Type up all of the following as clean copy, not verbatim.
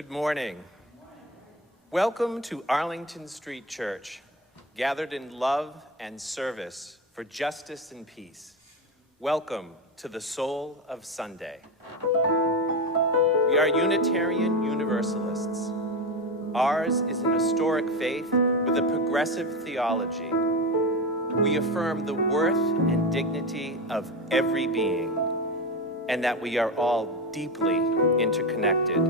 Good morning. Welcome to Arlington Street Church, gathered in love and service for justice and peace. Welcome to the soul of Sunday. We are Unitarian Universalists. Ours is an historic faith with a progressive theology. We affirm the worth and dignity of every being, and that we are all deeply interconnected.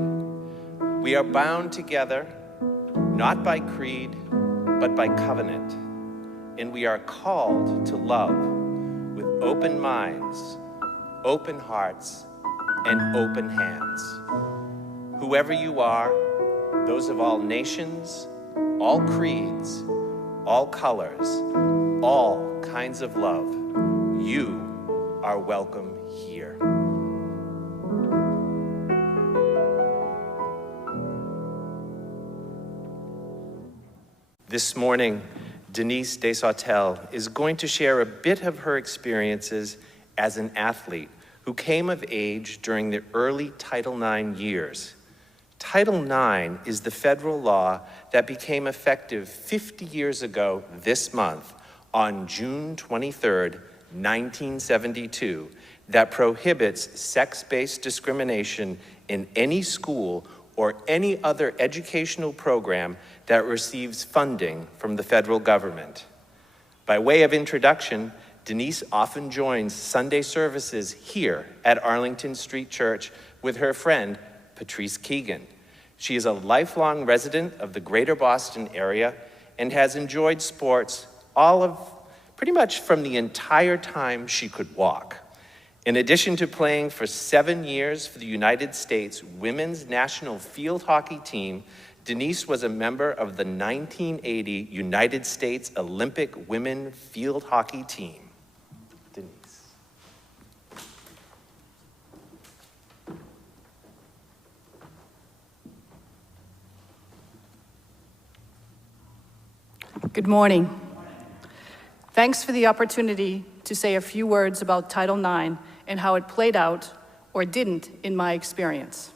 We are bound together, not by creed, but by covenant, and we are called to love with open minds, open hearts, and open hands. Whoever you are, those of all nations, all creeds, all colors, all kinds of love, you are welcome here. This morning, Denise Desautel is going to share a bit of her experiences as an athlete who came of age during the early Title IX years. Title IX is the federal law that became effective 50 years ago this month on June 23rd, 1972, that prohibits sex-based discrimination in any school or any other educational program that receives funding from the federal government. By way of introduction, Denise often joins Sunday services here at Arlington Street Church with her friend, Patrice Keegan. She is a lifelong resident of the greater Boston area and has enjoyed sports pretty much from the entire time she could walk. In addition to playing for 7 years for the United States women's national field hockey team, Denise was a member of the 1980 United States Olympic women field hockey team. Denise. Good morning. Thanks for the opportunity to say a few words about Title IX and how it played out, or didn't, in my experience.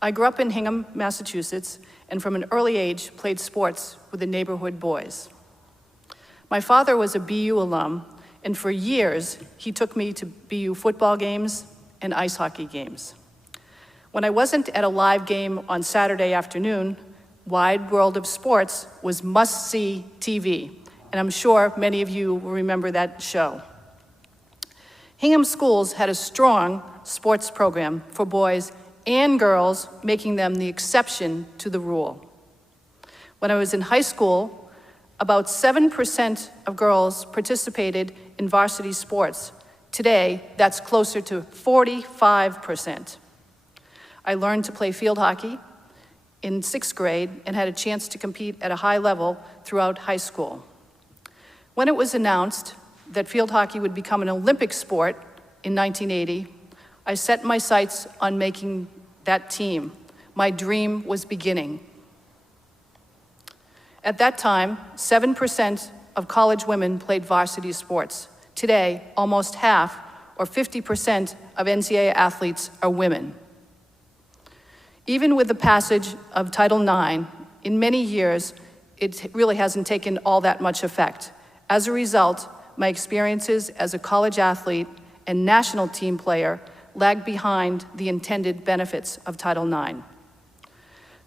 I grew up in Hingham, Massachusetts, and from an early age played sports with the neighborhood boys. My father was a BU alum, and for years he took me to BU football games and ice hockey games. When I wasn't at a live game on Saturday afternoon, Wide World of Sports was must-see TV, and I'm sure many of you will remember that show. Hingham schools had a strong sports program for boys and girls, making them the exception to the rule. When I was in high school, about 7% of girls participated in varsity sports. Today, that's closer to 45%. I learned to play field hockey in 6th grade and had a chance to compete at a high level throughout high school. When it was announced that field hockey would become an Olympic sport in 1980, I set my sights on making that team. My dream was beginning. At that time, 7% of college women played varsity sports. Today, almost half, or 50% of NCAA athletes are women. Even with the passage of Title IX, in many years, it really hasn't taken all that much effect. As a result, my experiences as a college athlete and national team player lagged behind the intended benefits of Title IX.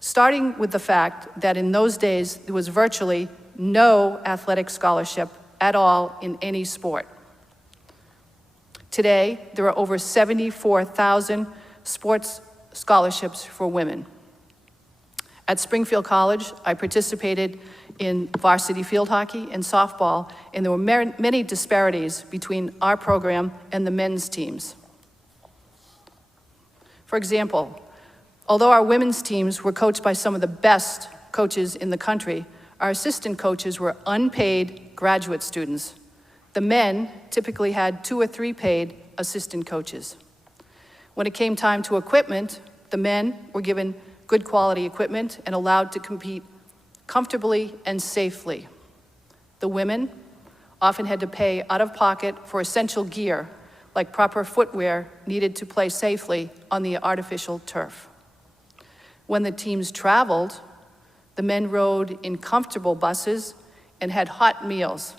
Starting with the fact that in those days, there was virtually no athletic scholarship at all in any sport. Today, there are over 74,000 sports scholarships for women. At Springfield College, I participated in varsity field hockey and softball, and there were many disparities between our program and the men's teams. For example, although our women's teams were coached by some of the best coaches in the country, our assistant coaches were unpaid graduate students. The men typically had 2 or 3 paid assistant coaches. When it came time to equipment, the men were given good quality equipment and allowed to compete comfortably and safely. The women often had to pay out of pocket for essential gear, like proper footwear needed to play safely on the artificial turf. When the teams traveled, the men rode in comfortable buses and had hot meals.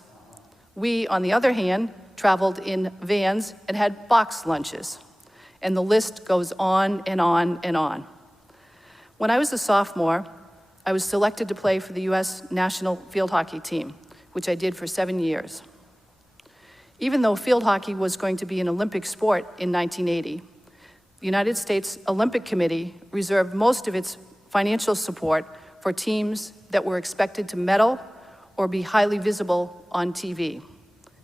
We, on the other hand, traveled in vans and had box lunches. And the list goes on and on and on. When I was a sophomore, I was selected to play for the U.S. national field hockey team, which I did for 7 years. Even though field hockey was going to be an Olympic sport in 1980, the United States Olympic Committee reserved most of its financial support for teams that were expected to medal or be highly visible on TV.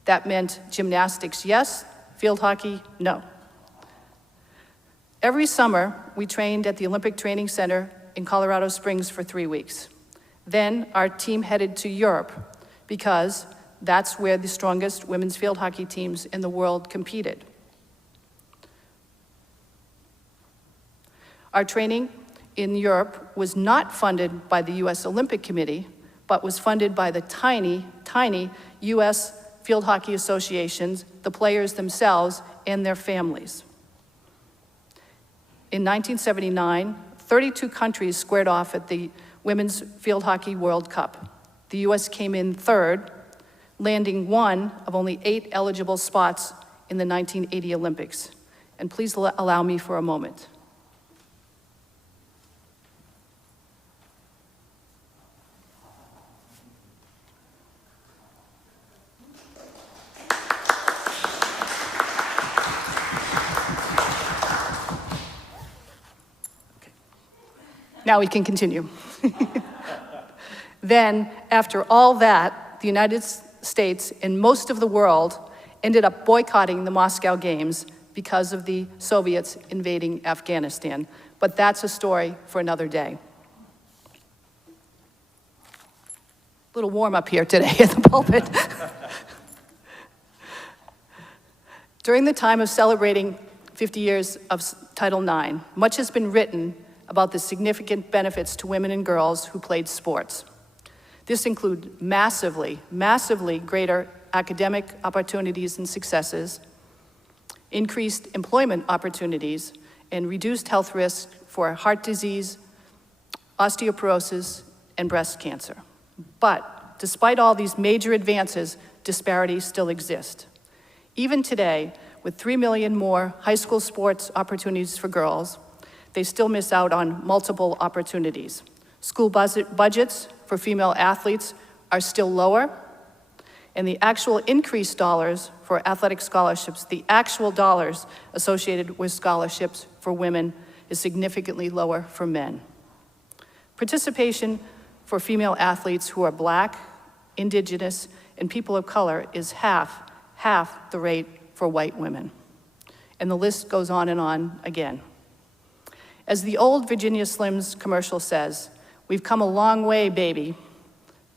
That meant gymnastics, yes, field hockey, no. Every summer, we trained at the Olympic Training Center in Colorado Springs for 3 weeks. Then our team headed to Europe because that's where the strongest women's field hockey teams in the world competed. Our training in Europe was not funded by the U.S. Olympic Committee, but was funded by the tiny, tiny U.S. Field Hockey Associations, the players themselves, and their families. In 1979, 32 countries squared off at the Women's Field Hockey World Cup. The U.S. came in third, landing one of only 8 eligible spots in the 1980 Olympics. And please allow me for a moment. Now we can continue. Then, after all that, the United States and most of the world ended up boycotting the Moscow Games because of the Soviets invading Afghanistan. But that's a story for another day. A little warm up here today at the pulpit. During the time of celebrating 50 years of Title IX, much has been written about the significant benefits to women and girls who played sports. This includes massively, massively greater academic opportunities and successes, increased employment opportunities, and reduced health risks for heart disease, osteoporosis, and breast cancer. But despite all these major advances, disparities still exist. Even today, with 3 million more high school sports opportunities for girls, they still miss out on multiple opportunities. School budgets for female athletes are still lower, and the actual increased dollars for athletic scholarships, the actual dollars associated with scholarships for women, is significantly lower for men. Participation for female athletes who are Black, Indigenous, and people of color is half the rate for white women. And the list goes on and on again. As the old Virginia Slims commercial says, we've come a long way, baby,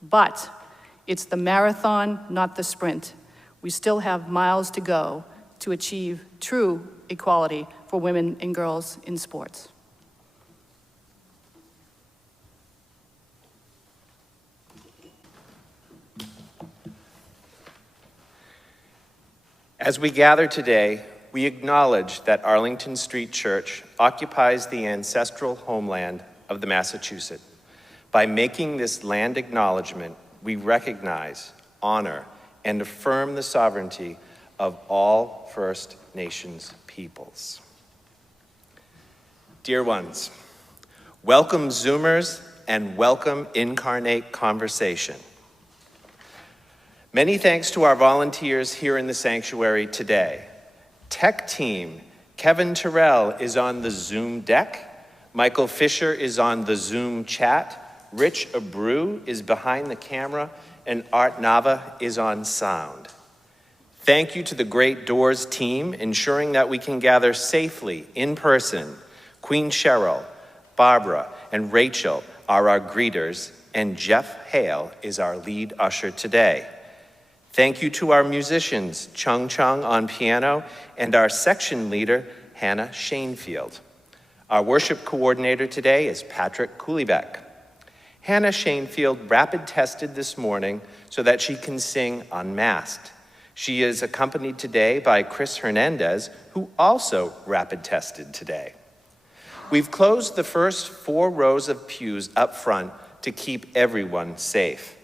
but it's the marathon, not the sprint. We still have miles to go to achieve true equality for women and girls in sports. As we gather today, we acknowledge that Arlington Street Church occupies the ancestral homeland of the Massachusetts. By making this land acknowledgement, we recognize, honor, and affirm the sovereignty of all First Nations peoples. Dear ones, welcome Zoomers and welcome Incarnate Conversation. Many thanks to our volunteers here in the sanctuary today. Tech team, Kevin Terrell is on the Zoom deck. Michael Fisher is on the Zoom chat. Rich Abreu is behind the camera, and Art Nava is on sound. Thank you to the Great Doors team, ensuring that we can gather safely in person. Queen Cheryl, Barbara, and Rachel are our greeters, and Jeff Hale is our lead usher today. Thank you to our musicians, Chung Chung on piano, and our section leader, Hannah Shanefield. Our worship coordinator today is Patrick Cooleybeck. Hannah Shanefield rapid tested this morning so that she can sing unmasked. She is accompanied today by Chris Hernandez, who also rapid tested today. We've closed the first 4 rows of pews up front to keep everyone safe.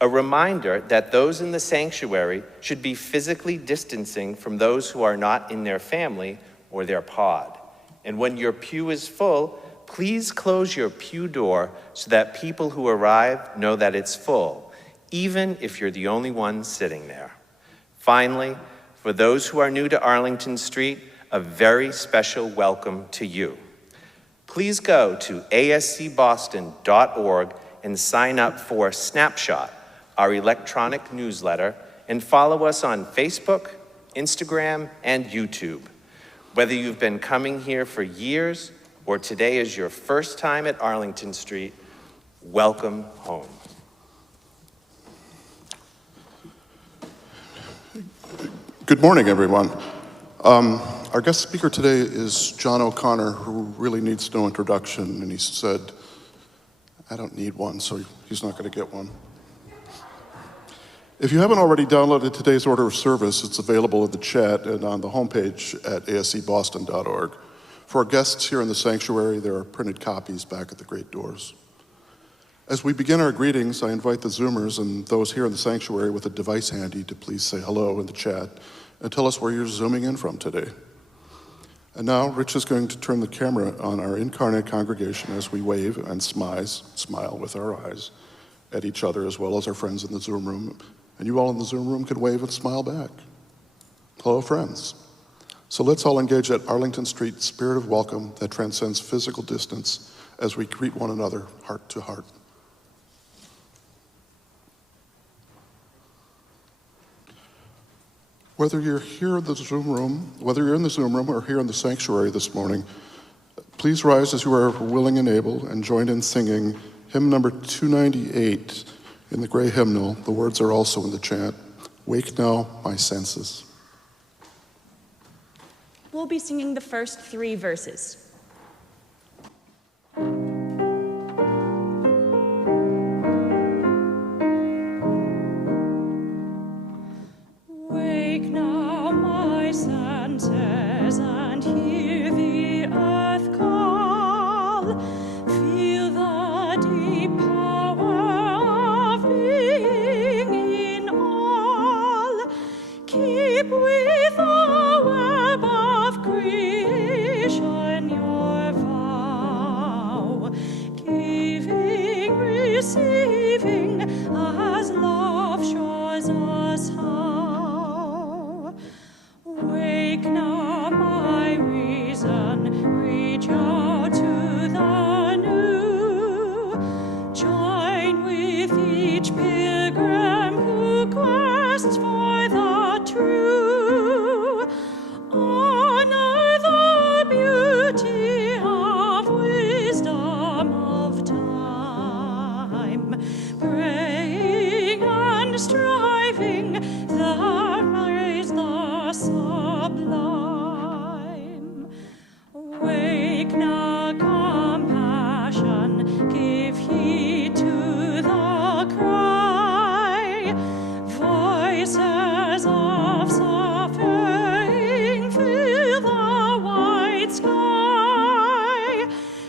A reminder that those in the sanctuary should be physically distancing from those who are not in their family or their pod. And when your pew is full, please close your pew door so that people who arrive know that it's full, even if you're the only one sitting there. Finally, for those who are new to Arlington Street, a very special welcome to you. Please go to ascboston.org and sign up for Snapshot, our electronic newsletter, and follow us on Facebook, Instagram, and YouTube. Whether you've been coming here for years or today is your first time at Arlington Street, welcome home. Good morning, everyone. Our guest speaker today is John O'Connor, who really needs no introduction, and he said, I don't need one, so he's not going to get one. If you haven't already downloaded today's order of service, it's available in the chat and on the homepage at ascboston.org. For our guests here in the sanctuary, there are printed copies back at the great doors. As we begin our greetings, I invite the Zoomers and those here in the sanctuary with a device handy to please say hello in the chat and tell us where you're zooming in from today. And now, Rich is going to turn the camera on our incarnate congregation as we wave and smile with our eyes at each other as well as our friends in the Zoom room. And you all in the Zoom room can wave and smile back. Hello, friends. So let's all engage that Arlington Street spirit of welcome that transcends physical distance as we greet one another heart to heart. Whether you're here in the Zoom room, whether you're in the Zoom room or here in the sanctuary this morning, please rise as you are willing and able and join in singing hymn number 298 in the gray hymnal. The words are also in the chant. Wake now, my senses. We'll be singing the first 3 verses. Wake now, my senses, and hear the earth call. Feel the deep power of being in all. Keep with the web of creation your vow, giving, receiving, as love shows us how. Wake now, my reason, reach out to the new. Join with each pilgrim who quests for the true. Honor the beauty of wisdom of time, praying and striving, the raise the sublime. Wake now, compassion, give heed to the cry. Voices of suffering fill the white sky.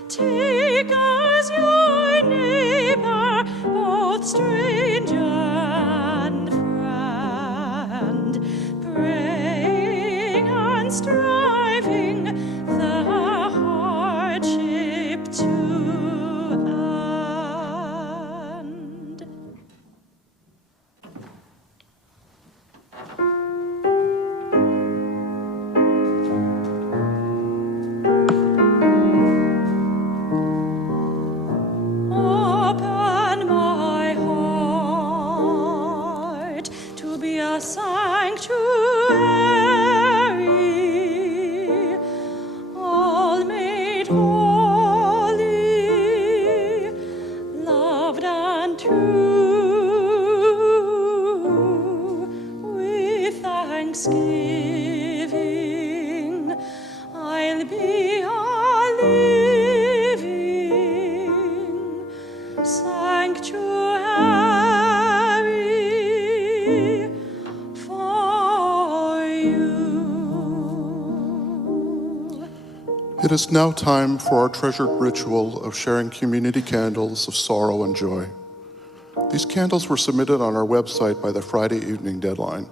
Take as your neighbor both stranger and friend, praying and striving, the hardship to end. Open my heart to be a sanctuary, all made holy, loved and true. With thanksgiving, I'll be a living sanctuary for you. It is now time for our treasured ritual of sharing community candles of sorrow and joy. These candles were submitted on our website by the Friday evening deadline.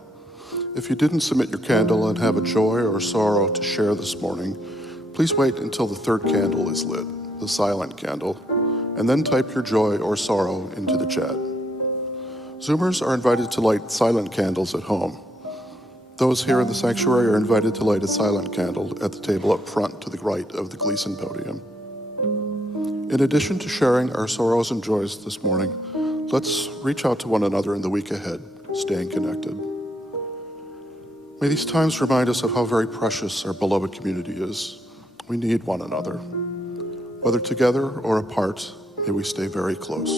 If you didn't submit your candle and have a joy or sorrow to share this morning, please wait until the third candle is lit, the silent candle, and then type your joy or sorrow into the chat. Zoomers are invited to light silent candles at home. Those here in the sanctuary are invited to light a silent candle at the table up front to the right of the Gleason podium. In addition to sharing our sorrows and joys this morning, let's reach out to one another in the week ahead, staying connected. May these times remind us of how very precious our beloved community is. We need one another. Whether together or apart, may we stay very close.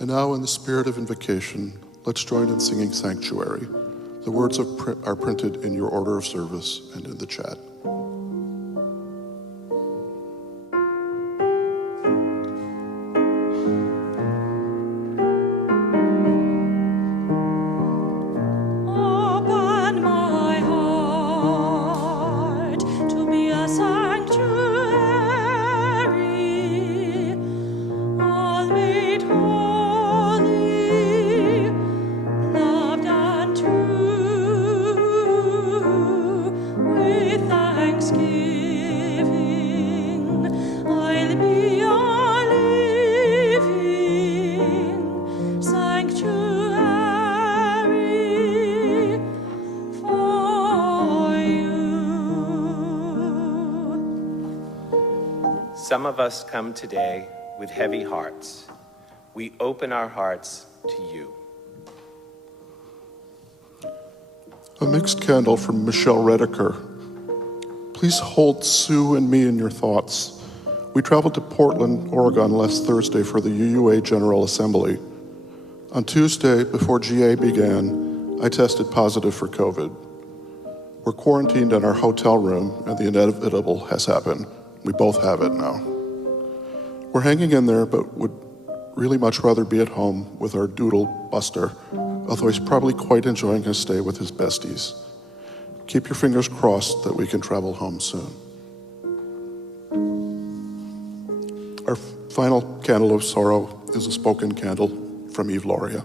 And now, in the spirit of invocation, let's join in singing Sanctuary. The words are printed in your order of service and in the chat. Open my heart to be a sanctuary, all made holy, loved and true, with thanksgiving. I'll be a living sanctuary for you. Some of us come today with heavy hearts. We open our hearts to you. A mixed candle from Michelle Redeker. Please hold Sue and me in your thoughts. We traveled to Portland, Oregon last Thursday for the UUA General Assembly. On Tuesday, before GA began, I tested positive for COVID. We're quarantined in our hotel room, and the inevitable has happened. We both have it now. We're hanging in there, but would really much rather be at home with our doodle Buster, although he's probably quite enjoying his stay with his besties. Keep your fingers crossed that we can travel home soon. Our final candle of sorrow is a spoken candle from Eve Loria.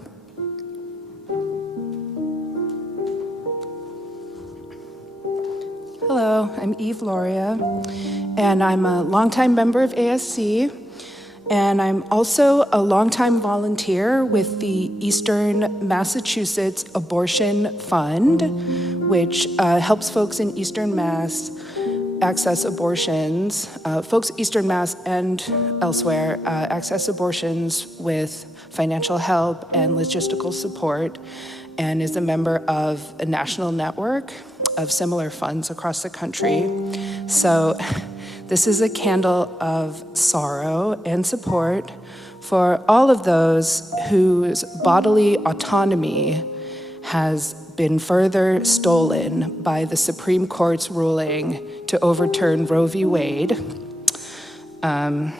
Hello, I'm Eve Loria, and I'm a longtime member of ASC, and I'm also a longtime volunteer with the Eastern Massachusetts Abortion Fund, which helps folks in Eastern Mass access abortions, folks Eastern Mass and elsewhere access abortions with financial help and logistical support, and is a member of a national network of similar funds across the country. So this is a candle of sorrow and support for all of those whose bodily autonomy has been further stolen by the Supreme Court's ruling to overturn Roe v. Wade. And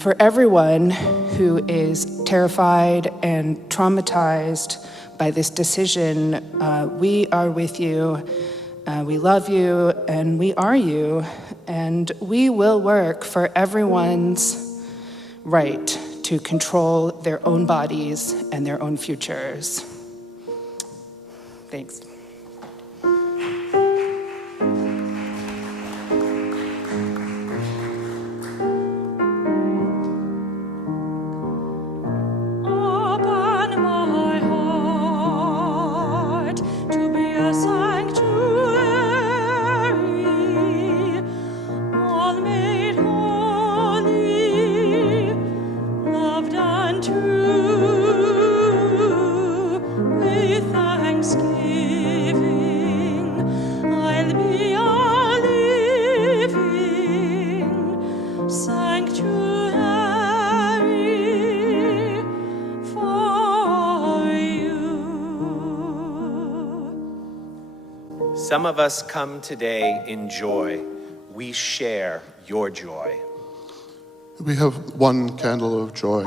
for everyone who is terrified and traumatized by this decision, we are with you, we love you, and we are you, and we will work for everyone's right to control their own bodies and their own futures. Thanks. Open my heart to be a sanctuary, all made holy, loved and true, with thanksgiving. I'll be a living sanctuary for you. Some of us come today in joy. We share your joy. We have one candle of joy,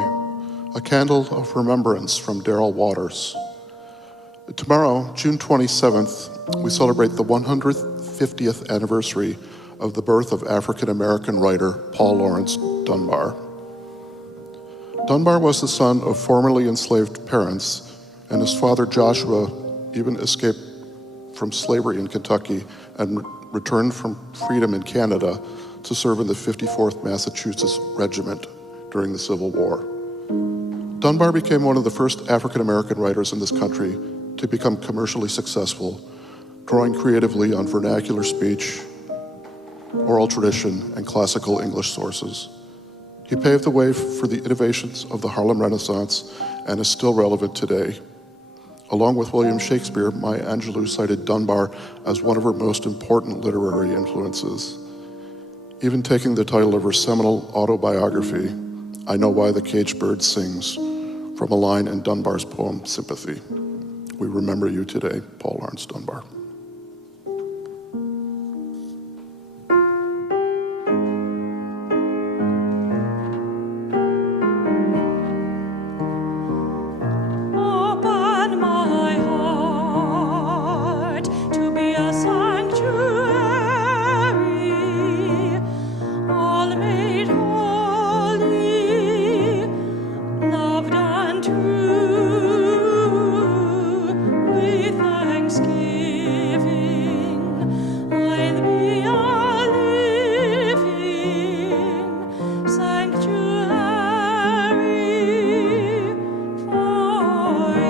a candle of remembrance from Darrell Waters. Tomorrow, June 27th, we celebrate the 150th anniversary of the birth of African-American writer Paul Laurence Dunbar. Dunbar was the son of formerly enslaved parents, and his father Joshua even escaped from slavery in Kentucky and returned from freedom in Canada to serve in the 54th Massachusetts Regiment during the Civil War. Dunbar became one of the first African-American writers in this country to become commercially successful, drawing creatively on vernacular speech, oral tradition, and classical English sources. He paved the way for the innovations of the Harlem Renaissance and is still relevant today. Along with William Shakespeare, Maya Angelou cited Dunbar as one of her most important literary influences, even taking the title of her seminal autobiography, I Know Why the Caged Bird Sings, from a line in Dunbar's poem, Sympathy. We remember you today, Paul Laurence Dunbar. Open my heart to be a sanctuary, all made holy, loved and true. With thanksgiving, I'll be a living sanctuary for you.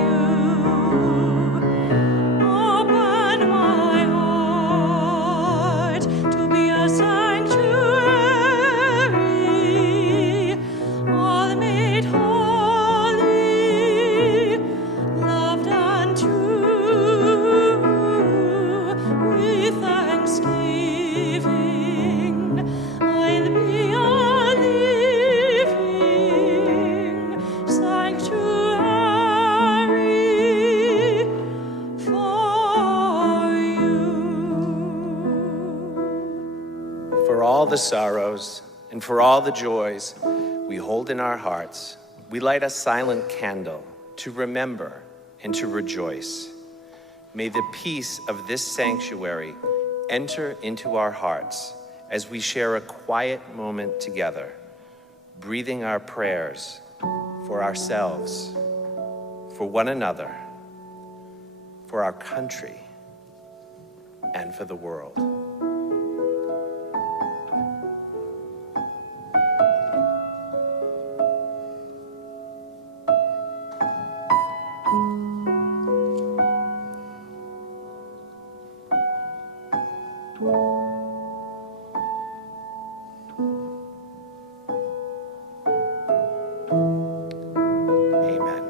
Open my heart to be a sanctuary, all made holy, loved and true. With thanksgiving, I'll be a living sanctuary for you. For all the sorrows and for all the joys we hold in our hearts, we light a silent candle to remember and to rejoice. May the peace of this sanctuary enter into our hearts as we share a quiet moment together, breathing our prayers for ourselves, for one another, for our country, and for the world. Amen.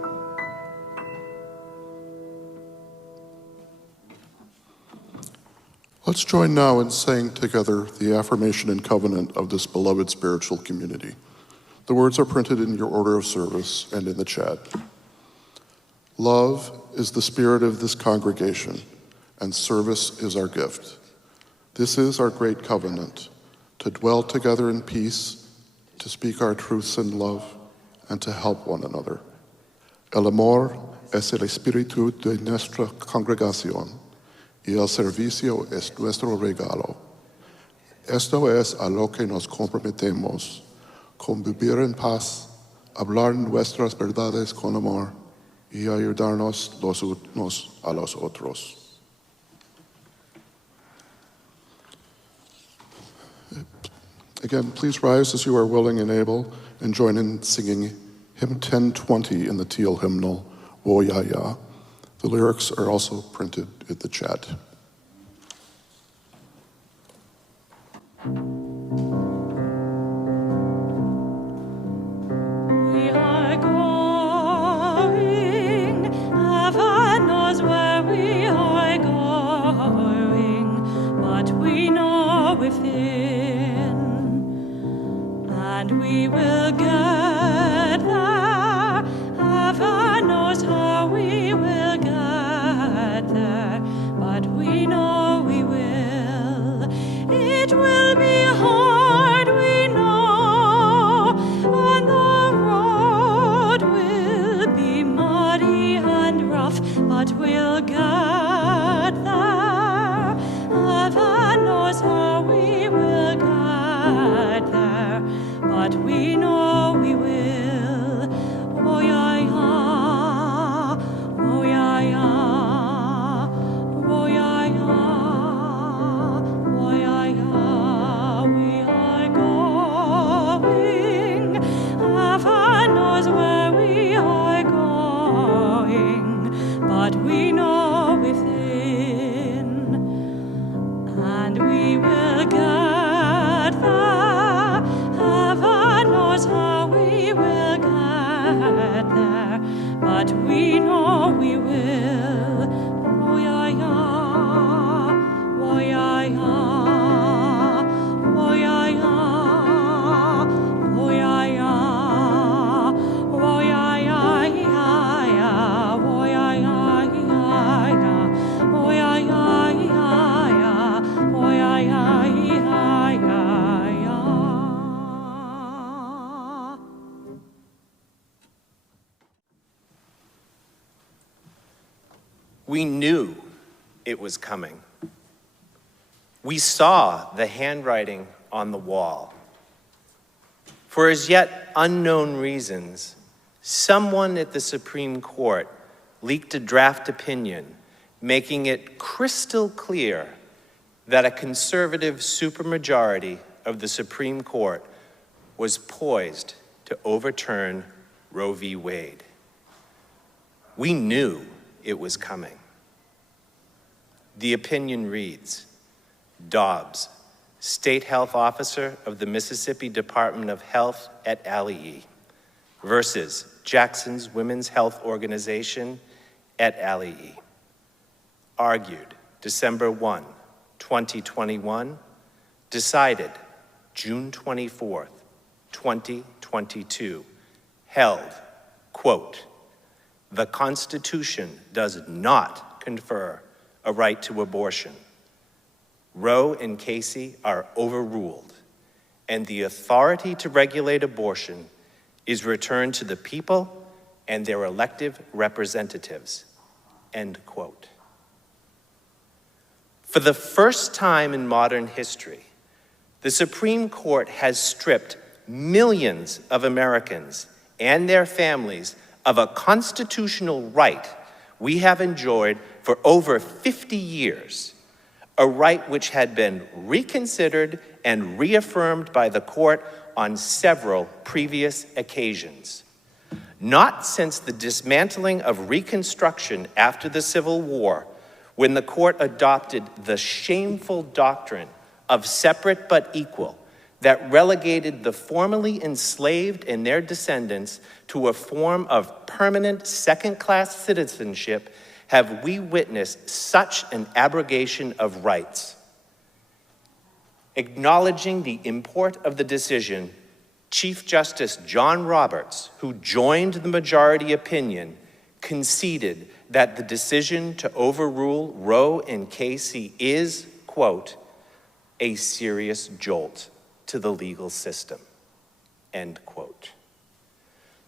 Let's join now in saying together the affirmation and covenant of this beloved spiritual community. The words are printed in your order of service and in the chat. Love is the spirit of this congregation, and service is our gift. This is our great covenant, to dwell together in peace, to speak our truths in love, and to help one another. El amor es el espíritu de nuestra congregación, y el servicio es nuestro regalo. Esto es a lo que nos comprometemos, con vivir en paz, hablar nuestras verdades con amor, y ayudarnos los unos a los otros. Again, please rise as you are willing and able, and join in singing hymn 1020 in the teal hymnal, Wo Ya Ya. The lyrics are also printed in the chat. We are going, heaven knows where we are going, but we know within, and we will get there. Heaven knows how we will get there, but we know we will. It will be hard, we know, and the road will be muddy and rough, but we'll get there. Heaven knows how we will but we know within, and we will get there. Heaven knows how we will get there, but we know we will. Oh yeah, yeah, oh yeah, yeah, oh yeah, yeah, oh yeah, yeah, oh yeah, yeah, yeah, yeah, oh yeah, yeah, yeah, yeah, oh yeah, yeah, yeah, yeah, oh yeah, yeah, yeah, yeah, yeah. We knew it was coming. We saw the handwriting on the wall. For as yet unknown reasons, someone at the Supreme Court leaked a draft opinion making it crystal clear that a conservative supermajority of the Supreme Court was poised to overturn Roe v. Wade. We knew it was coming. The opinion reads, Dobbs, State Health Officer of the Mississippi Department of Health et al. Versus Jackson's Women's Health Organization et al. Argued December 1, 2021. Decided June 24th, 2022. Held, quote, the Constitution does not confer a right to abortion. Roe and Casey are overruled, and the authority to regulate abortion is returned to the people and their elective representatives, end quote. For the first time in modern history, the Supreme Court has stripped millions of Americans and their families of a constitutional right we have enjoyed for over 50 years, a right which had been reconsidered and reaffirmed by the court on several previous occasions. Not since the dismantling of Reconstruction after the Civil War, when the court adopted the shameful doctrine of separate but equal that relegated the formerly enslaved and their descendants to a form of permanent second-class citizenship, have we witnessed such an abrogation of rights. Acknowledging the import of the decision, Chief Justice John Roberts, who joined the majority opinion, conceded that the decision to overrule Roe and Casey is, quote, a serious jolt to the legal system, end quote.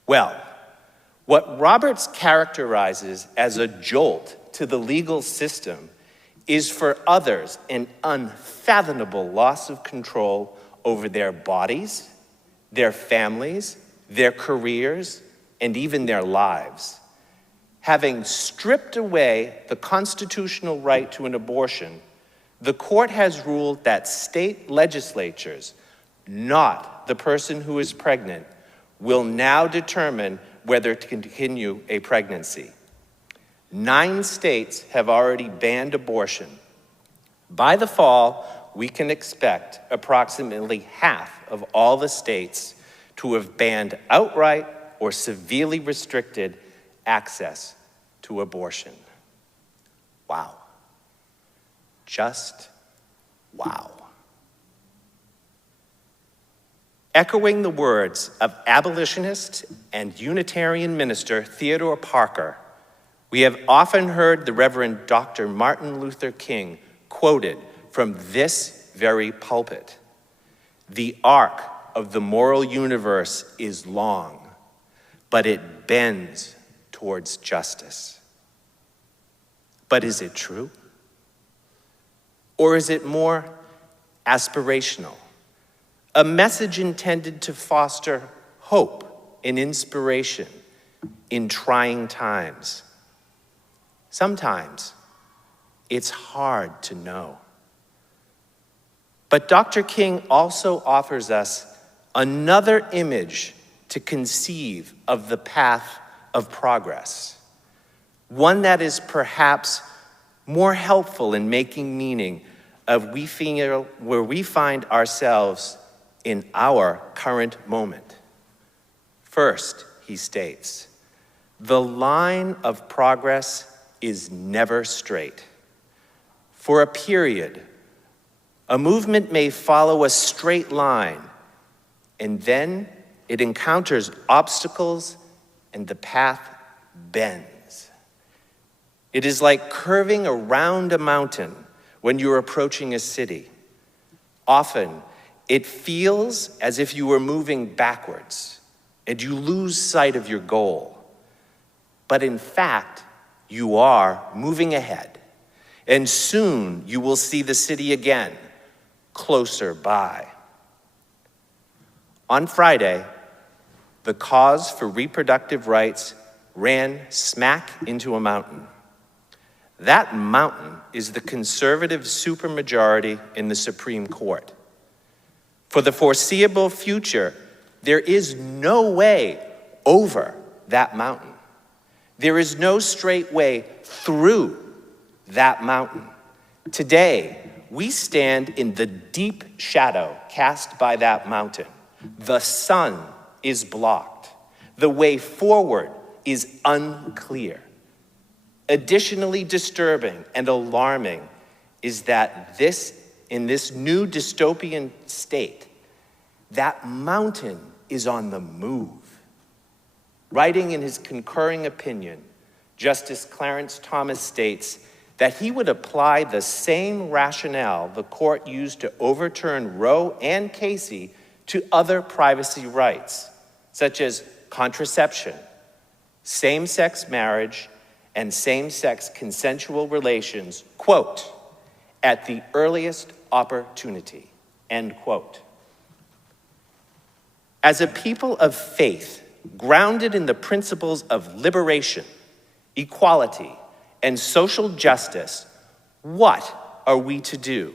Well, what Roberts characterizes as a jolt to the legal system is for others an unfathomable loss of control over their bodies, their families, their careers, and even their lives. Having stripped away the constitutional right to an abortion, the court has ruled that state legislatures, not the person who is pregnant, will now determine whether to continue a pregnancy. 9 states have already banned abortion. By the fall, we can expect approximately half of all the states to have banned outright or severely restricted access to abortion. Wow. Just wow. Echoing the words of abolitionist and Unitarian minister Theodore Parker, we have often heard the Reverend Dr. Martin Luther King quoted from this very pulpit. The arc of the moral universe is long, but it bends towards justice. But is it true? Or is it more aspirational? A message intended to foster hope and inspiration in trying times. Sometimes it's hard to know. But Dr. King also offers us another image to conceive of the path of progress. one that is perhaps more helpful in making meaning of where we find ourselves in our current moment. First, he states, the line of progress is never straight. For a period, a movement may follow a straight line, and then it encounters obstacles and the path bends. It is like curving around a mountain when you're approaching a city. Often, it feels as if you were moving backwards and you lose sight of your goal. But in fact, you are moving ahead, and soon you will see the city again, closer by. On Friday, the cause for reproductive rights ran smack into a mountain. That mountain is the conservative supermajority in the Supreme Court. For the foreseeable future, there is no way over that mountain. There is no straight way through that mountain. Today, we stand in the deep shadow cast by that mountain. The sun is blocked. The way forward is unclear. Additionally disturbing and alarming is that in this new dystopian state, that mountain is on the move. Writing in his concurring opinion, Justice Clarence Thomas states that he would apply the same rationale the court used to overturn Roe and Casey to other privacy rights, such as contraception, same-sex marriage, and same-sex consensual relations, quote, at the earliest opportunity, end quote. As a people of faith, grounded in the principles of liberation, equality, and social justice, what are we to do?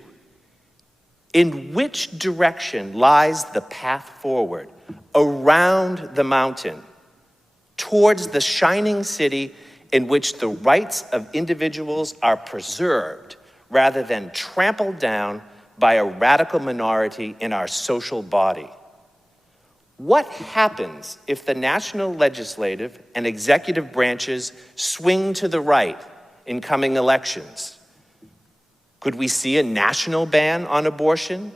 In which direction lies the path forward, around the mountain, towards the shining city in which the rights of individuals are preserved rather than trampled down by a radical minority in our social body? What happens if the national legislative and executive branches swing to the right in coming elections? Could we see a national ban on abortion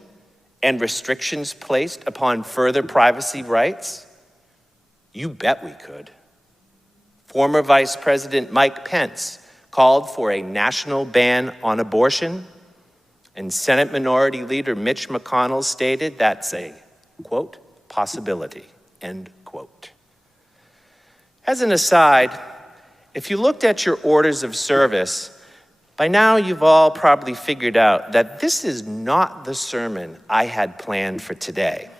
and restrictions placed upon further privacy rights? You bet we could. Former Vice President Mike Pence called for a national ban on abortion, and Senate Minority Leader Mitch McConnell stated that's a, quote, possibility, end quote. As an aside, if you looked at your orders of service, by now you've all probably figured out that this is not the sermon I had planned for today.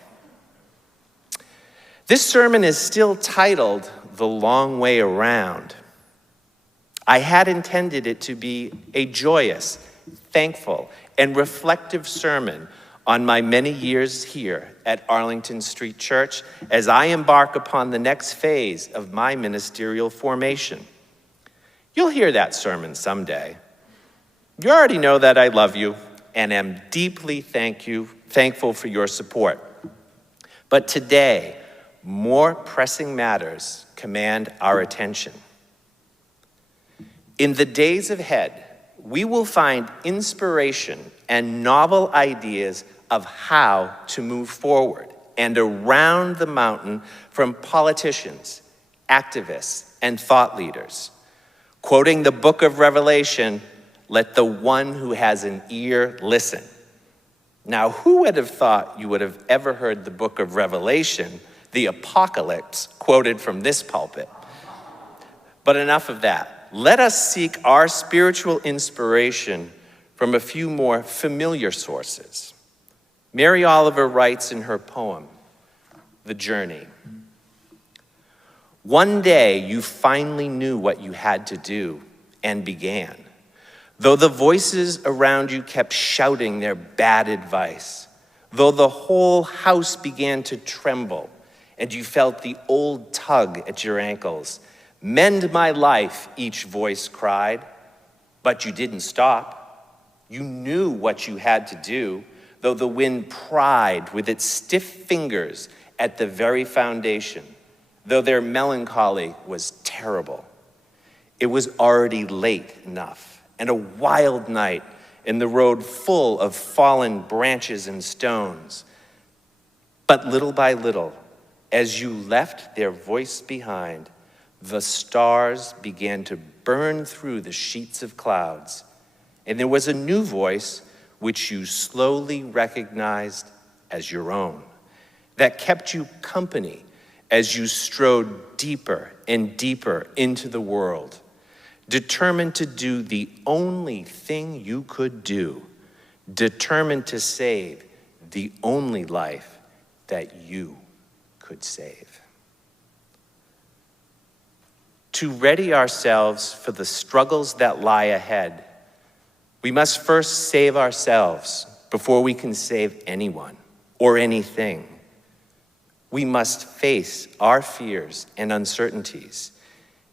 This sermon is still titled The Long Way Around. I had intended it to be a joyous, thankful, and reflective sermon on my many years here at Arlington Street Church as I embark upon the next phase of my ministerial formation. You'll hear that sermon someday. You already know that I love you and am deeply thankful for your support. But today, more pressing matters command our attention. In the days ahead, we will find inspiration and novel ideas of how to move forward and around the mountain from politicians, activists, and thought leaders. Quoting the book of Revelation, let the one who has an ear listen. Now, who would have thought you would have ever heard the book of Revelation, the apocalypse, quoted from this pulpit? But enough of that. Let us seek our spiritual inspiration from a few more familiar sources. Mary Oliver writes in her poem, The Journey, one day you finally knew what you had to do and began. Though the voices around you kept shouting their bad advice, though the whole house began to tremble and you felt the old tug at your ankles, "Mend my life," each voice cried. But you didn't stop. You knew what you had to do, though the wind pried with its stiff fingers at the very foundation, though their melancholy was terrible. It was already late enough, and a wild night, and the road full of fallen branches and stones. But little by little, as you left their voice behind, the stars began to burn through the sheets of clouds, and there was a new voice which you slowly recognized as your own, that kept you company as you strode deeper and deeper into the world, determined to do the only thing you could do, determined to save the only life that you could save. To ready ourselves for the struggles that lie ahead, we must first save ourselves before we can save anyone or anything. We must face our fears and uncertainties.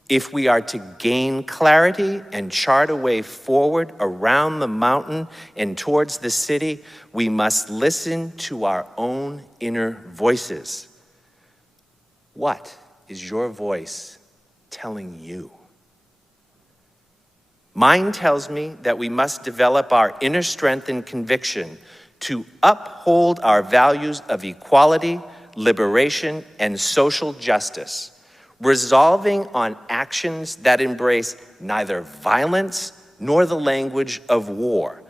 If we are to gain clarity and chart a way forward around the mountain and towards the city, we must listen to our own inner voices. What is your voice telling you? Mine tells me that we must develop our inner strength and conviction to uphold our values of equality, liberation, and social justice, resolving on actions that embrace neither violence nor the language of war.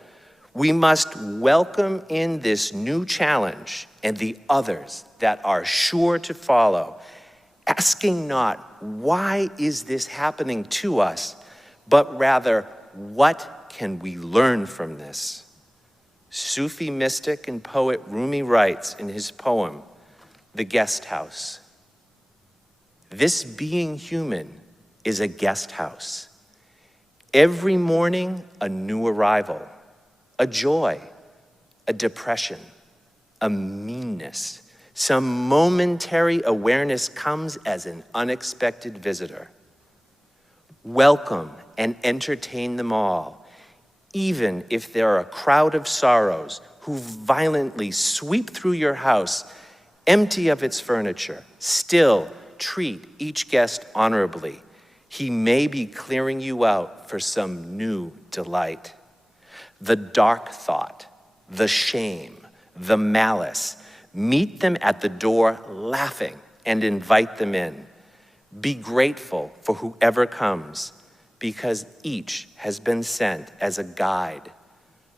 We must welcome in this new challenge and the others that are sure to follow, asking not, why is this happening to us, but rather, what can we learn from this? Sufi mystic and poet Rumi writes in his poem, The Guest House, "This being human is a guest house. Every morning, a new arrival, a joy, a depression, a meanness. Some momentary awareness comes as an unexpected visitor. Welcome and entertain them all, even if there are a crowd of sorrows who violently sweep through your house, empty of its furniture. Still, treat each guest honorably. He may be clearing you out for some new delight. The dark thought, the shame, the malice, meet them at the door laughing and invite them in. Be grateful for whoever comes, because each has been sent as a guide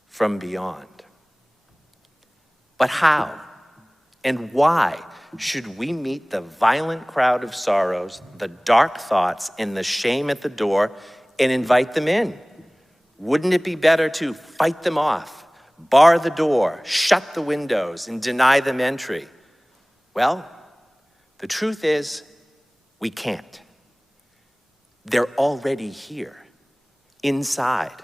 from beyond." But how and why should we meet the violent crowd of sorrows, the dark thoughts, and the shame at the door and invite them in? Wouldn't it be better to fight them off, bar the door, shut the windows, and deny them entry? Well, the truth is, we can't. They're already here, inside.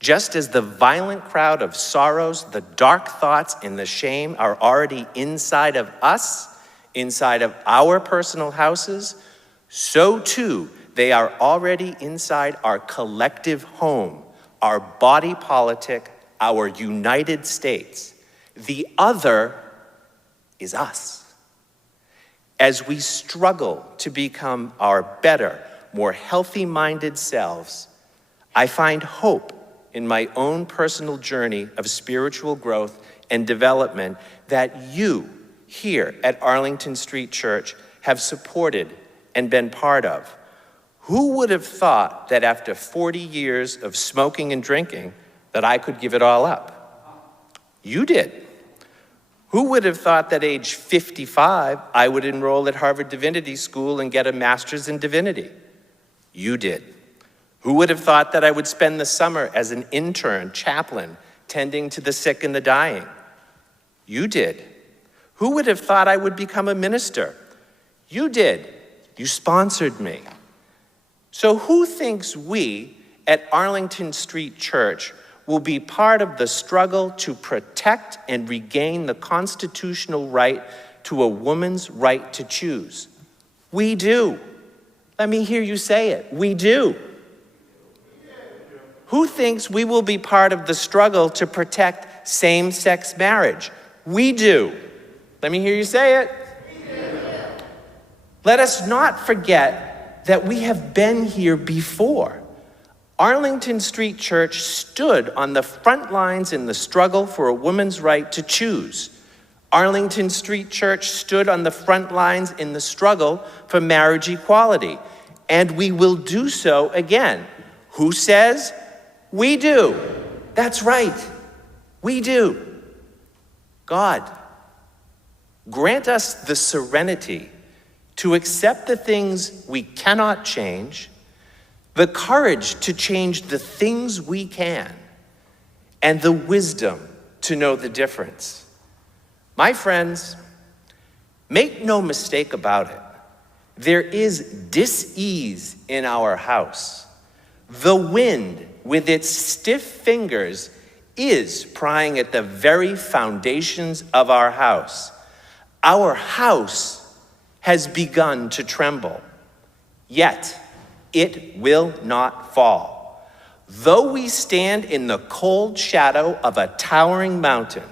Just as the violent crowd of sorrows, the dark thoughts, and the shame are already inside of us, inside of our personal houses, so too they are already inside our collective home, our body politic, our United States. The other is us. As we struggle to become our better, more healthy-minded selves, I find hope in my own personal journey of spiritual growth and development that you here at Arlington Street Church have supported and been part of. Who would have thought that after 40 years of smoking and drinking that I could give it all up? You did. Who would have thought that age 55 I would enroll at Harvard Divinity School and get a master's in divinity? You did. Who would have thought that I would spend the summer as an intern, chaplain, tending to the sick and the dying? You did. Who would have thought I would become a minister? You did. You sponsored me. So who thinks we at Arlington Street Church will be part of the struggle to protect and regain the constitutional right to a woman's right to choose? We do. Let me hear you say it. We do. Who thinks we will be part of the struggle to protect same-sex marriage? We do. Let me hear you say it. We do. Let us not forget that we have been here before. Arlington Street Church stood on the front lines in the struggle for a woman's right to choose. Arlington Street Church stood on the front lines in the struggle for marriage equality, and we will do so again. Who says? We do. That's right. We do. God, grant us the serenity to accept the things we cannot change, the courage to change the things we can, and the wisdom to know the difference. My friends, make no mistake about it. There is dis-ease in our house. The wind, with its stiff fingers, is prying at the very foundations of our house. Our house has begun to tremble, yet it will not fall. Though we stand in the cold shadow of a towering mountain,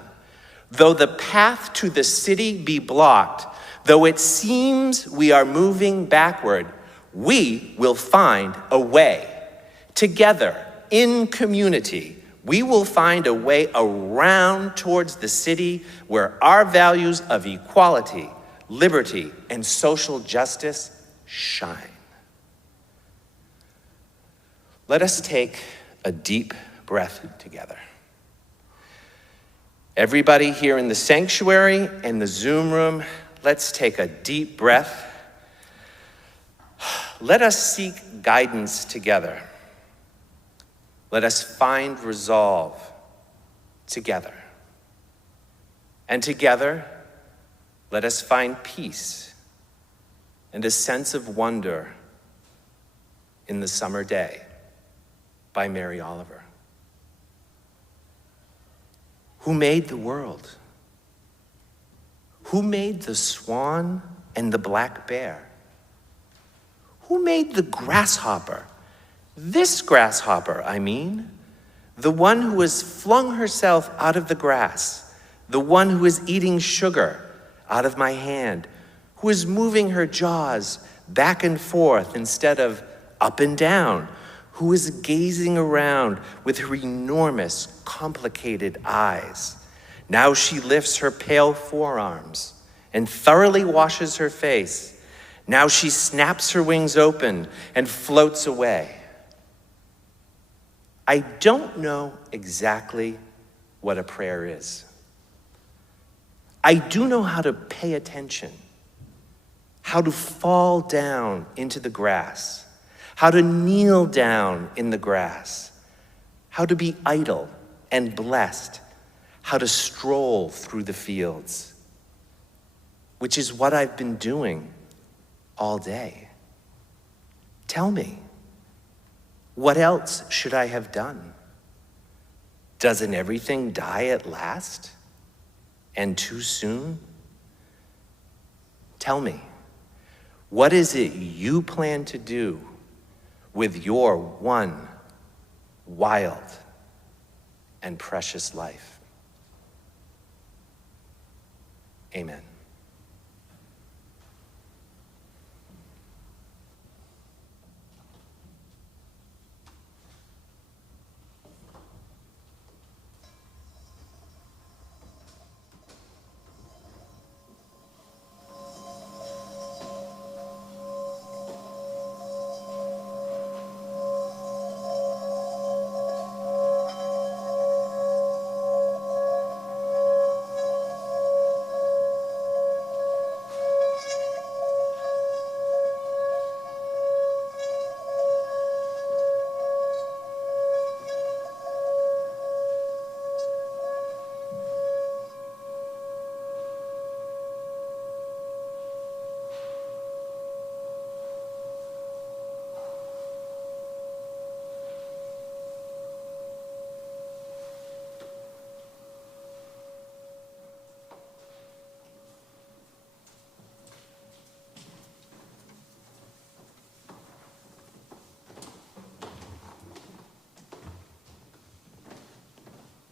though the path to the city be blocked, though it seems we are moving backward, we will find a way. Together, in community, we will find a way around towards the city where our values of equality, liberty, and social justice shine. Let us take a deep breath together. Everybody here in the sanctuary and the Zoom room, let's take a deep breath. Let us seek guidance together. Let us find resolve together. And together, let us find peace and a sense of wonder in the Summer Day by Mary Oliver. Who made the world? Who made the swan and the black bear? Who made the grasshopper? This grasshopper, I mean. The one who has flung herself out of the grass. The one who is eating sugar out of my hand. Who is moving her jaws back and forth instead of up and down. Who is gazing around with her enormous, complicated eyes. Now she lifts her pale forearms and thoroughly washes her face. Now she snaps her wings open and floats away. I don't know exactly what a prayer is. I do know how to pay attention, how to fall down into the grass, how to kneel down in the grass, how to be idle and blessed, how to stroll through the fields, which is what I've been doing all day. Tell me, what else should I have done? Doesn't everything die at last? And too soon? Tell me, what is it you plan to do with your one wild and precious life? Amen.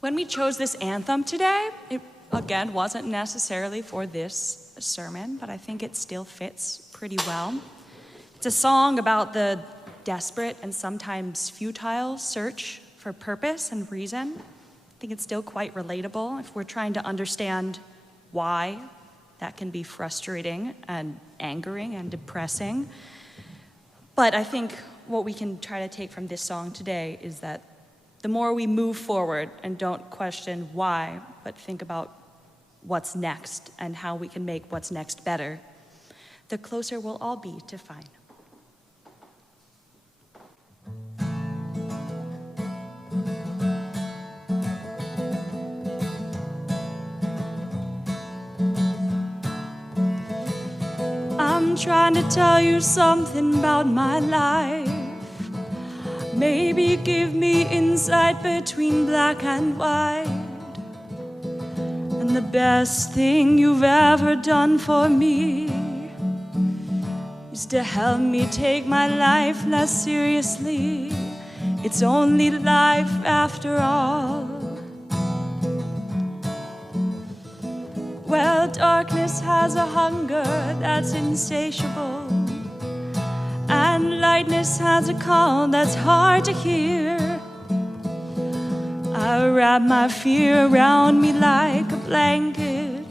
When we chose this anthem today, it again wasn't necessarily for this sermon, but I think it still fits pretty well. It's a song about the desperate and sometimes futile search for purpose and reason. I think it's still quite relatable if we're trying to understand why that can be frustrating and angering and depressing. But I think what we can try to take from this song today is that the more we move forward and don't question why, but think about what's next and how we can make what's next better, the closer we'll all be to fine. I'm trying to tell you something about my life. Maybe give me insight between black and white. And the best thing you've ever done for me is to help me take my life less seriously. It's only life after all. Well, darkness has a hunger that's insatiable, and lightness has a call that's hard to hear. I wrap my fear around me like a blanket.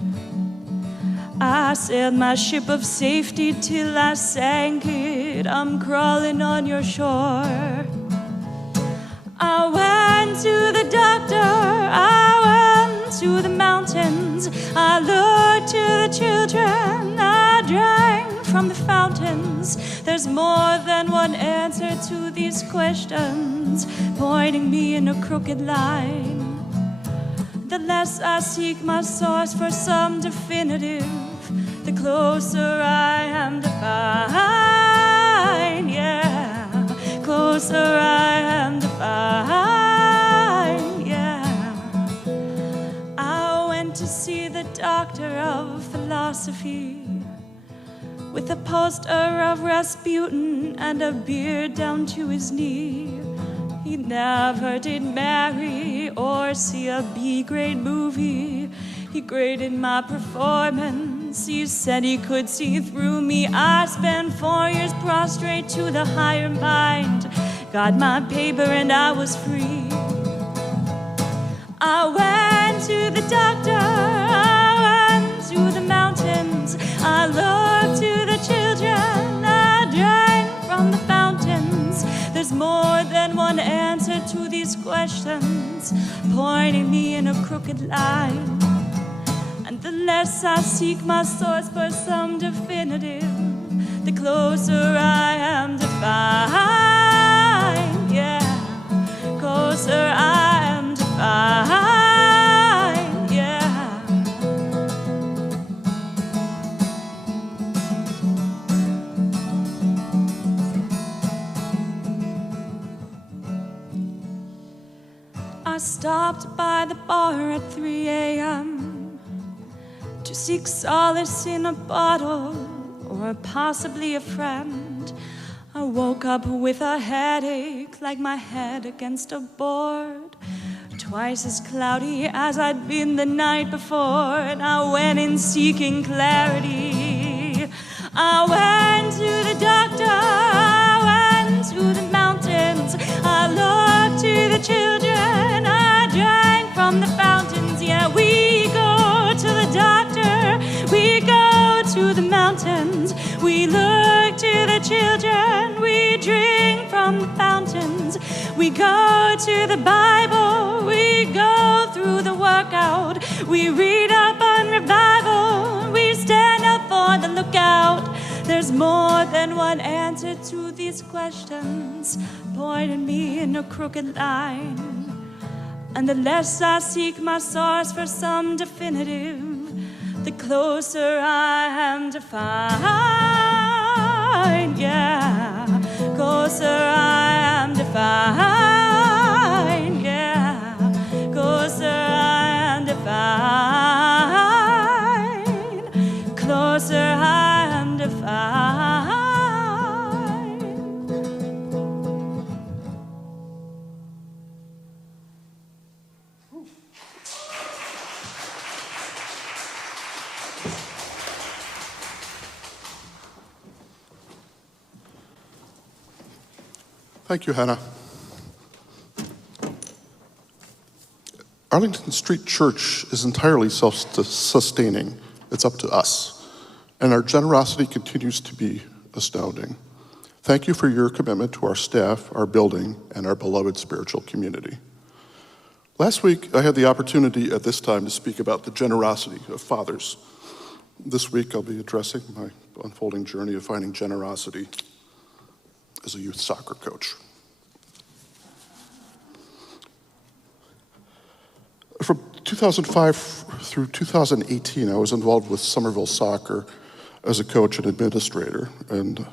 I sailed my ship of safety till I sank it. I'm crawling on your shore. I went to the doctor, I went to the mountains, I looked to the children, I drank from the fountains. There's more than one answer to these questions, pointing me in a crooked line. The less I seek my source for some definitive, the closer I am to find, yeah. Closer I am to find, yeah. I went to see the doctor of philosophy, with a poster of Rasputin and a beard down to his knee. He never did marry or see a B-grade movie. He graded my performance. He said he could see through me. I spent 4 years prostrate to the higher mind. Got my paper and I was free. I went to the doctor, I went to the mountains, I looked to the children, I drank from the fountains. There's more than one answer to these questions, pointing me in a crooked line. And the less I seek my source for some definitive, the closer I am to find, yeah. Closer I am to find, yeah. I stopped by the bar at 3 a.m. to seek solace in a bottle or possibly a friend. I woke up with a headache like my head against a board, twice as cloudy as I'd been the night before, and I went in seeking clarity. I went to the doctor, I went to the mountains, I looked to the children, I drank from the fountains. Yeah, we go to the doctor, we go to the mountains, we look to the children, we drink from the fountains, we go to the Bible, we go through the workout, we read up on revival, we stand up for the lookout. There's more than one answer to these questions, pointing me in a crooked line. And the less I seek my source for some definitive, the closer I am to find, yeah. Closer I am to find, yeah. Closer I am to find, closer I am to find. Thank you, Hannah. Arlington Street Church is entirely self-sustaining. It's up to us. And our generosity continues to be astounding. Thank you for your commitment to our staff, our building, and our beloved spiritual community. Last week, I had the opportunity at this time to speak about the generosity of fathers. This week, I'll be addressing my unfolding journey of finding generosity as a youth soccer coach. From 2005 through 2018, I was involved with Somerville Soccer as a coach and administrator, and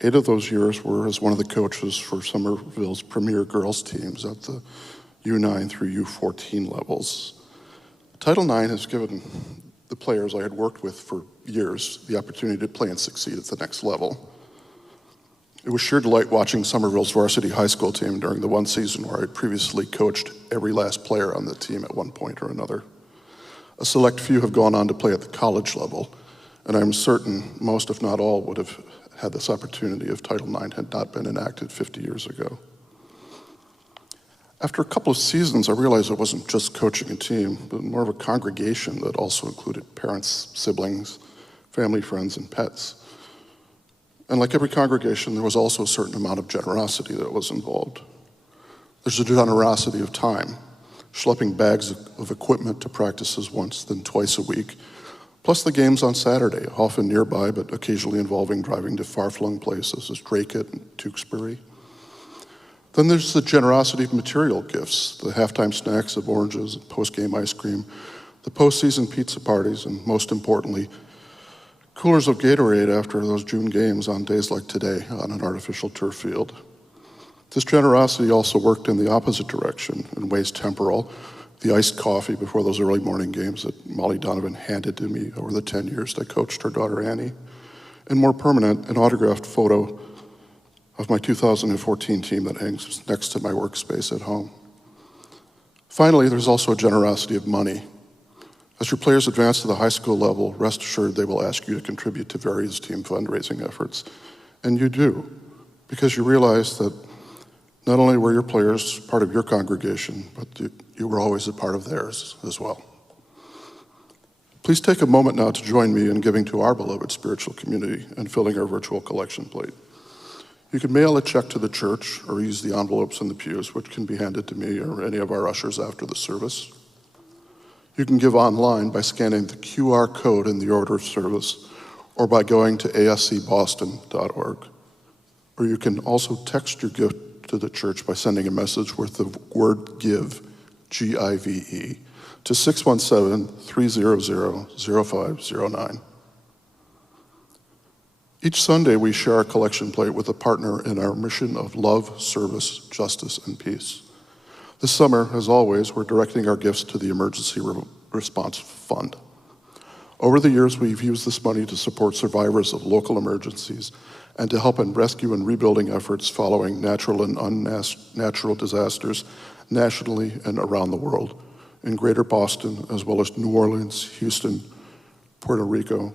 8 of those years were as one of the coaches for Somerville's premier girls teams at the U9 through U14 levels. Title IX has given the players I had worked with for years the opportunity to play and succeed at the next level. It was sheer delight watching Somerville's varsity high school team during the one season where I had previously coached every last player on the team at one point or another. A select few have gone on to play at the college level, and I'm certain most, if not all, would have had this opportunity if Title IX had not been enacted 50 years ago. After a couple of seasons, I realized it wasn't just coaching a team, but more of a congregation that also included parents, siblings, family, friends, and pets. And like every congregation, there was also a certain amount of generosity that was involved. There's a generosity of time, schlepping bags of equipment to practices once, then twice a week, plus the games on Saturday, often nearby, but occasionally involving driving to far-flung places as Draycott and Tewksbury. Then there's the generosity of material gifts, the halftime snacks of oranges, post-game ice cream, the postseason pizza parties, and most importantly, coolers of Gatorade after those June games on days like today on an artificial turf field. This generosity also worked in the opposite direction in ways temporal, the iced coffee before those early morning games that Molly Donovan handed to me over the 10 years that coached her daughter Annie, and more permanent, an autographed photo of my 2014 team that hangs next to my workspace at home. Finally, there's also a generosity of money. As your players advance to the high school level, rest assured they will ask you to contribute to various team fundraising efforts. And you do, because you realize that not only were your players part of your congregation, but you were always a part of theirs as well. Please take a moment now to join me in giving to our beloved spiritual community and filling our virtual collection plate. You can mail a check to the church or use the envelopes in the pews, which can be handed to me or any of our ushers after the service. You can give online by scanning the QR code in the order of service or by going to ascboston.org. Or you can also text your gift to the church by sending a message with the word GIVE, G-I-V-E, to 617-300-0509. Each Sunday, we share our collection plate with a partner in our mission of love, service, justice, and peace. This summer, as always, we're directing our gifts to the Emergency Response Fund. Over the years, we've used this money to support survivors of local emergencies and to help in rescue and rebuilding efforts following natural and unnatural disasters nationally and around the world, in Greater Boston, as well as New Orleans, Houston, Puerto Rico,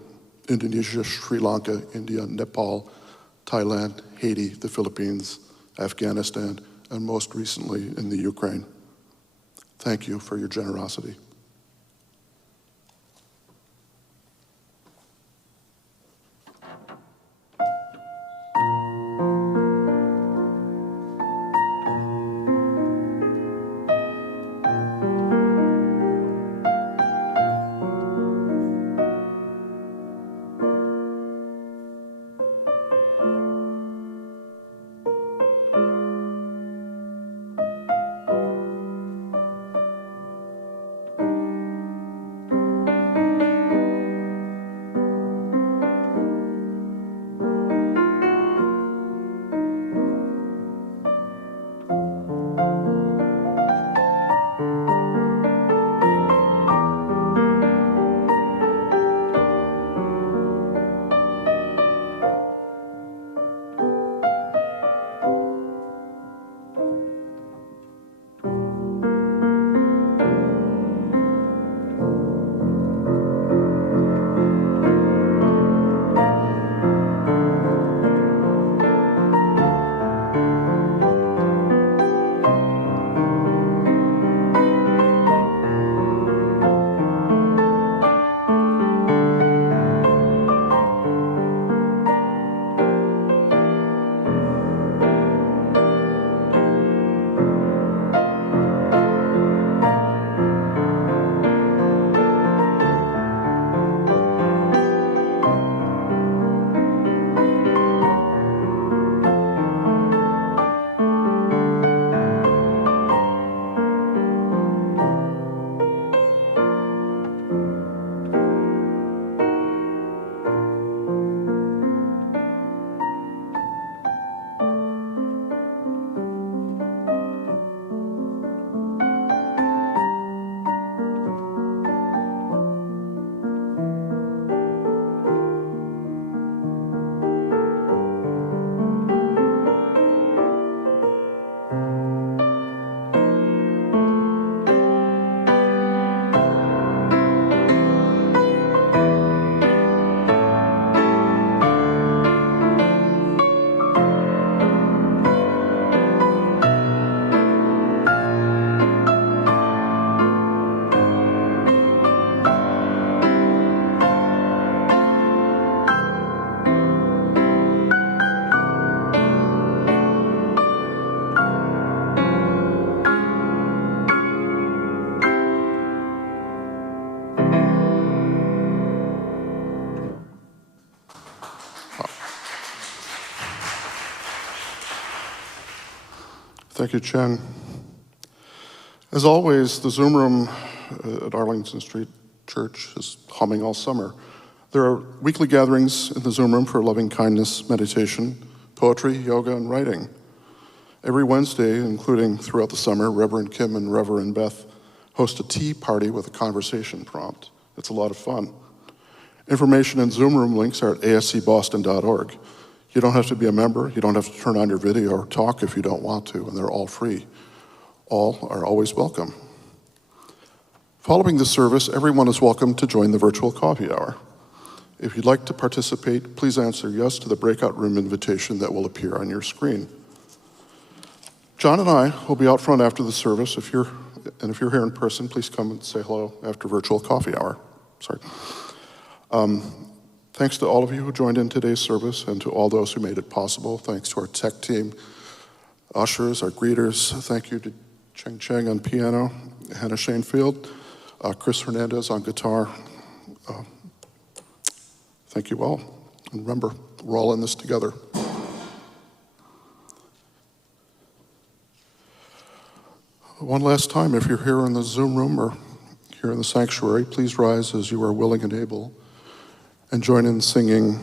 Indonesia, Sri Lanka, India, Nepal, Thailand, Haiti, the Philippines, Afghanistan, and most recently in the Ukraine. Thank you for your generosity. Thank you, Chen. As always, the Zoom room at Arlington Street Church is humming all summer. There are weekly gatherings in the Zoom room for loving kindness, meditation, poetry, yoga, and writing. Every Wednesday, including throughout the summer, Reverend Kim and Reverend Beth host a tea party with a conversation prompt. It's a lot of fun. Information and Zoom room links are at ascboston.org. You don't have to be a member, you don't have to turn on your video or talk if you don't want to, and they're all free. All are always welcome. Following the service, everyone is welcome to join the virtual coffee hour. If you'd like to participate, please answer yes to the breakout room invitation that will appear on your screen. John and I will be out front after the service. If you're here in person, please come and say hello after virtual coffee hour. Thanks to all of you who joined in today's service and to all those who made it possible. Thanks to our tech team, ushers, our greeters. Thank you to Cheng Cheng on piano, Hannah Shanefield, Chris Hernandez on guitar. Thank you all. And remember, we're all in this together. One last time, if you're here in the Zoom room or here in the sanctuary, please rise as you are willing and able and join in singing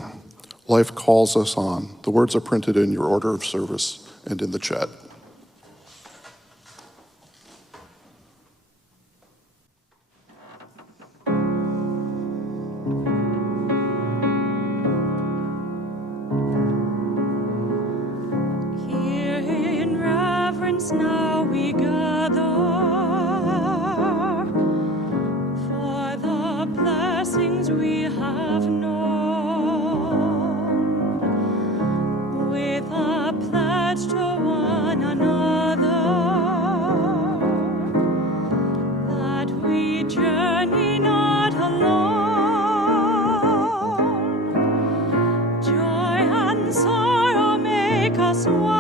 Life Calls Us On. The words are printed in your order of service and in the chat. Here in reverence now we gather for the blessings we have known, with a pledge to one another that we journey not alone. Joy and sorrow make us wise,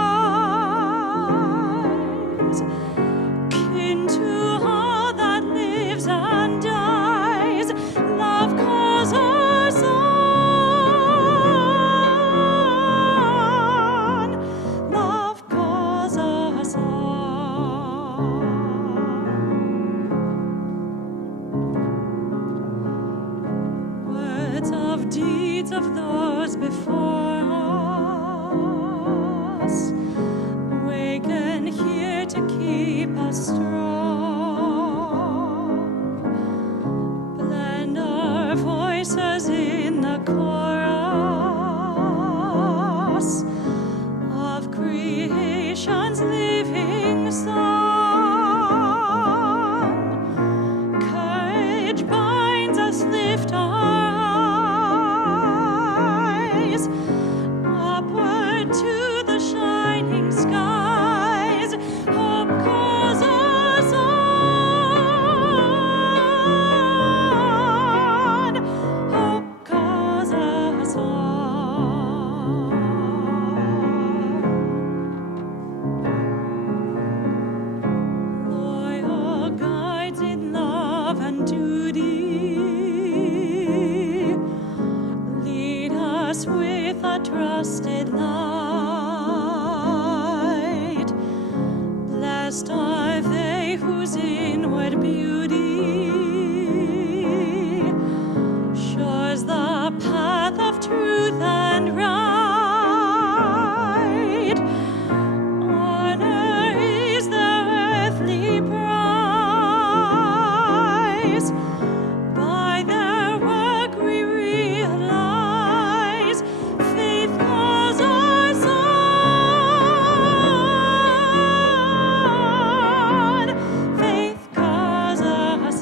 kin to all that lives and dies. Love calls us on. Love calls us on. Words of deeds of those before us, waken here to keep us strong. Blend our voices in the chorus of creation's living song. Courage binds us, lift our eyes upward to the shining skies. Hope calls us on. Hope calls us on. Loyal guides in love and duty, lead us with a trusted light. Blessed are they whose inward beauty shows the path of truth and right. Honor is their earthly prize. By their work we realize faith calls us on. Faith calls us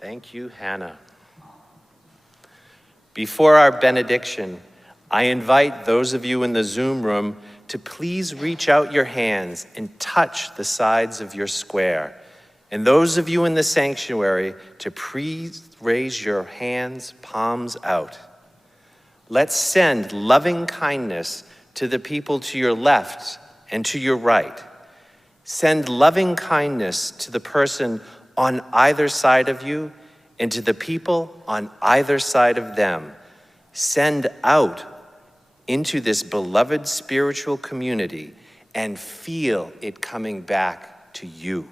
Thank you, Hannah. Before our benediction, I invite those of you in the Zoom room to please reach out your hands and touch the sides of your square. And those of you in the sanctuary to please raise your hands, palms out. Let's send loving kindness to the people to your left and to your right. Send loving kindness to the person on either side of you and to the people on either side of them. Send out into this beloved spiritual community and feel it coming back to you.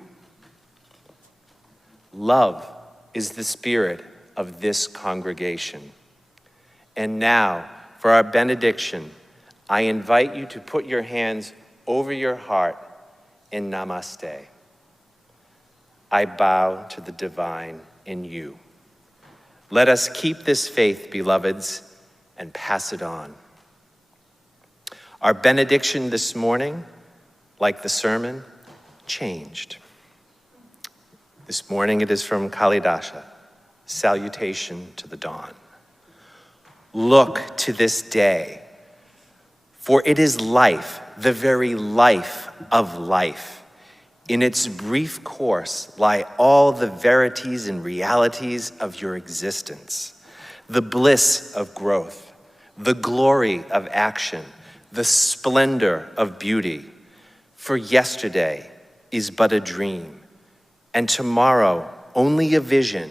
Love is the spirit of this congregation. And now, for our benediction, I invite you to put your hands over your heart in namaste. I bow to the divine in you. Let us keep this faith, beloveds, and pass it on. Our benediction this morning, like the sermon, changed. This morning it is from Kalidasa, Salutation to the Dawn. Look to this day, for it is life, the very life of life. In its brief course lie all the verities and realities of your existence, the bliss of growth, the glory of action, the splendor of beauty. For yesterday is but a dream, and tomorrow only a vision.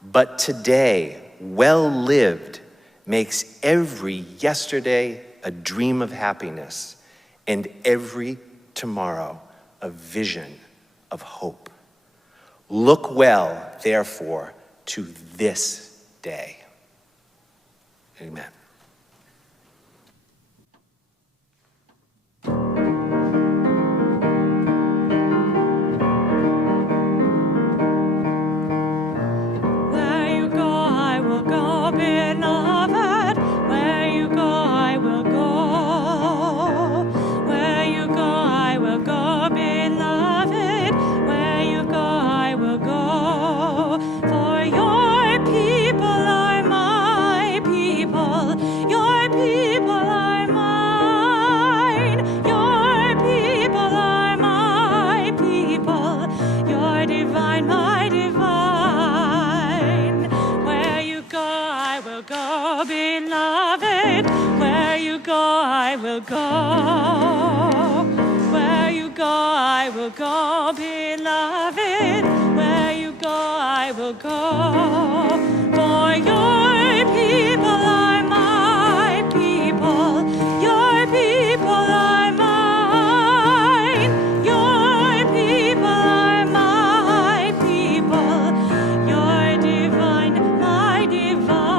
But today, well lived, makes every yesterday a dream of happiness, and every tomorrow a vision of hope. Look well, therefore, to this day. Amen. Go, beloved, where you go, I will go. For your people are my people, your people are mine, your people are my people, your divine, my divine.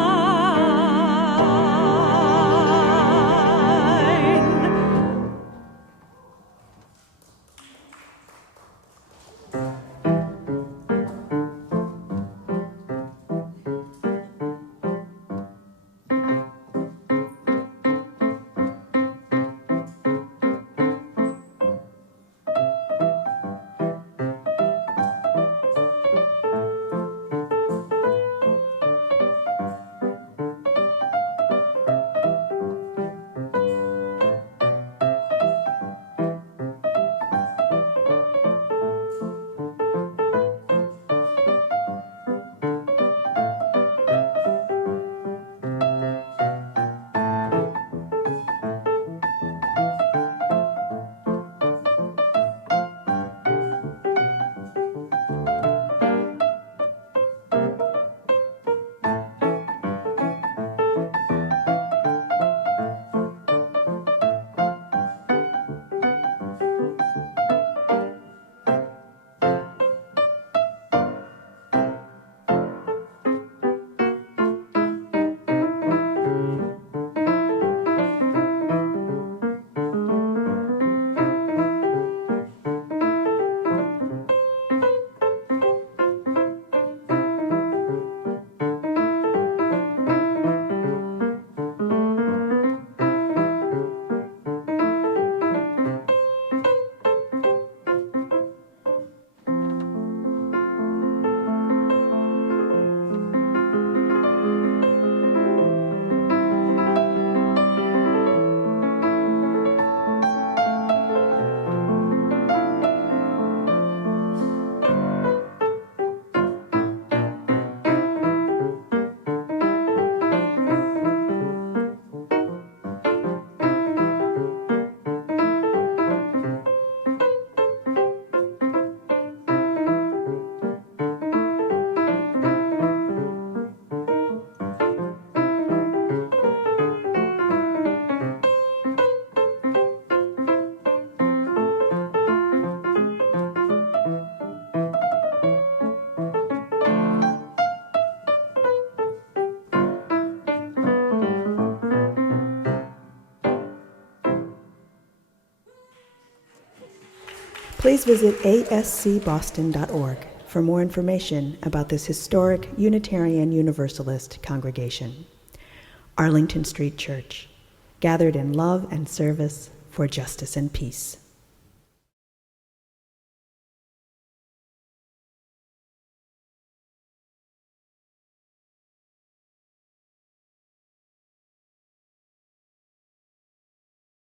Please visit ascboston.org for more information about this historic Unitarian Universalist congregation. Arlington Street Church, gathered in love and service for justice and peace.